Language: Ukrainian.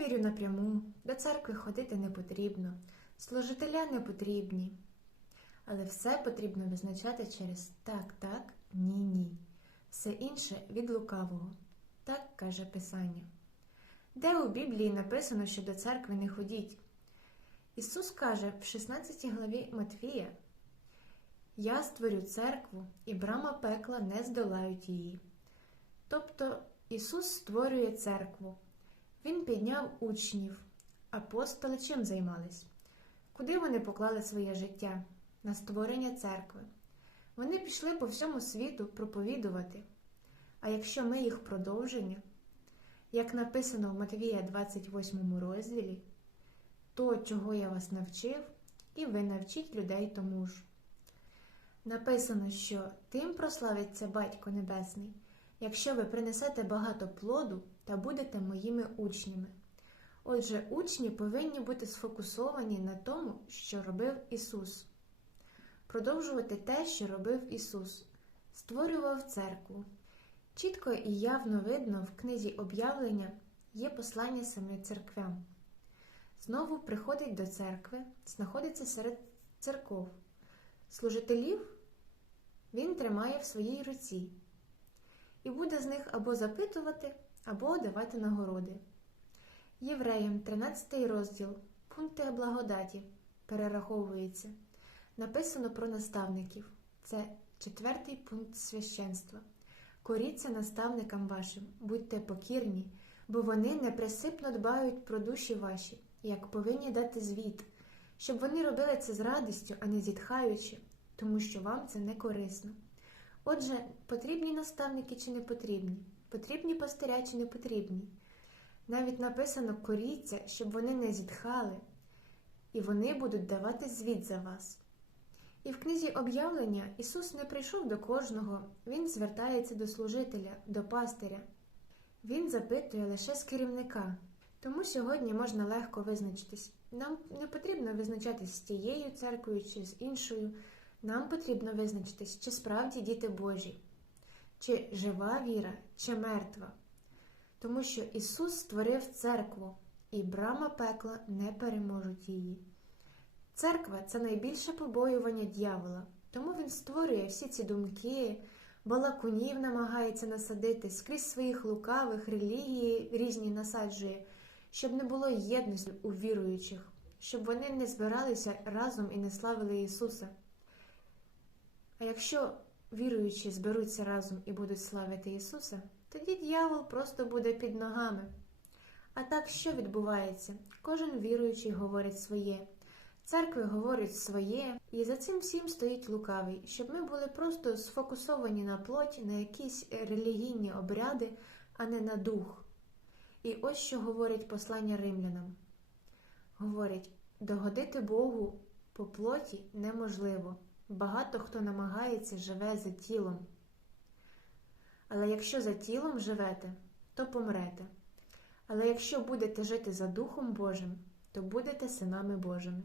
вірю напряму, до церкви ходити не потрібно, служителя не потрібні. Але все потрібно визначати через так, так, ні, ні. Все інше від лукавого. Так каже Писання. Де у Біблії написано, що до церкви не ходіть? Ісус каже в 16 главі Матвія: Я створю церкву, і брама пекла не здолають її. Тобто Ісус створює церкву. Він підняв учнів. Апостоли чим займались? Куди вони поклали своє життя? На створення церкви. Вони пішли по всьому світу проповідувати. А якщо ми їх продовження, як написано в Матвія 28 розділі, то, чого я вас навчив, і ви навчіть людей тому ж. Написано, що тим прославиться Батько Небесний, якщо ви принесете багато плоду та будете моїми учнями. Отже, учні повинні бути сфокусовані на тому, що робив Ісус, продовжувати те, що робив Ісус, створював церкву. Чітко і явно видно в книзі об'явлення є послання самим церквям. Знову приходить до церкви, знаходиться серед церков. Служителів він тримає в своїй руці і буде з них або запитувати, або давати нагороди. Євреям 13 розділ, пункти благодаті перераховується. Написано про наставників. Це четвертий пункт священства. Коріться наставникам вашим, будьте покірні, бо вони неприсипно дбають про душі ваші, як повинні дати звіт, щоб вони робили це з радістю, а не зітхаючи, тому що вам це не корисно. Отже, потрібні наставники чи не потрібні, потрібні пастиря чи не потрібні. Навіть написано коріться, щоб вони не зітхали, і вони будуть давати звіт за вас. І в книзі об'явлення Ісус не прийшов до кожного, Він звертається до служителя, до пастиря. Він запитує лише з керівника. Тому сьогодні можна легко визначитись. Нам не потрібно визначатись з тією церквою чи з іншою. Нам потрібно визначитись, чи справді діти Божі, чи жива віра, чи мертва. Тому що Ісус створив церкву, і брама пекла не переможуть її. Церква це найбільше побоювання дьявола, тому він створює всі ці думки, балакунів намагається насадити, скрізь своїх лукавих, релігії різні насаджує, щоб не було єдності у віруючих, щоб вони не збиралися разом і не славили Ісуса. А якщо віруючі зберуться разом і будуть славити Ісуса, тоді дьявол просто буде під ногами. А так що відбувається? Кожен віруючий говорить своє. Церкви говорять своє, і за цим всім стоїть лукавий, щоб ми були просто сфокусовані на плоті, на якісь релігійні обряди, а не на дух. І ось що говорить послання римлянам. Говорять, догодити Богу по плоті неможливо. Багато хто намагається живе за тілом. Але якщо за тілом живете, то помрете. Але якщо будете жити за Духом Божим, то будете синами Божими.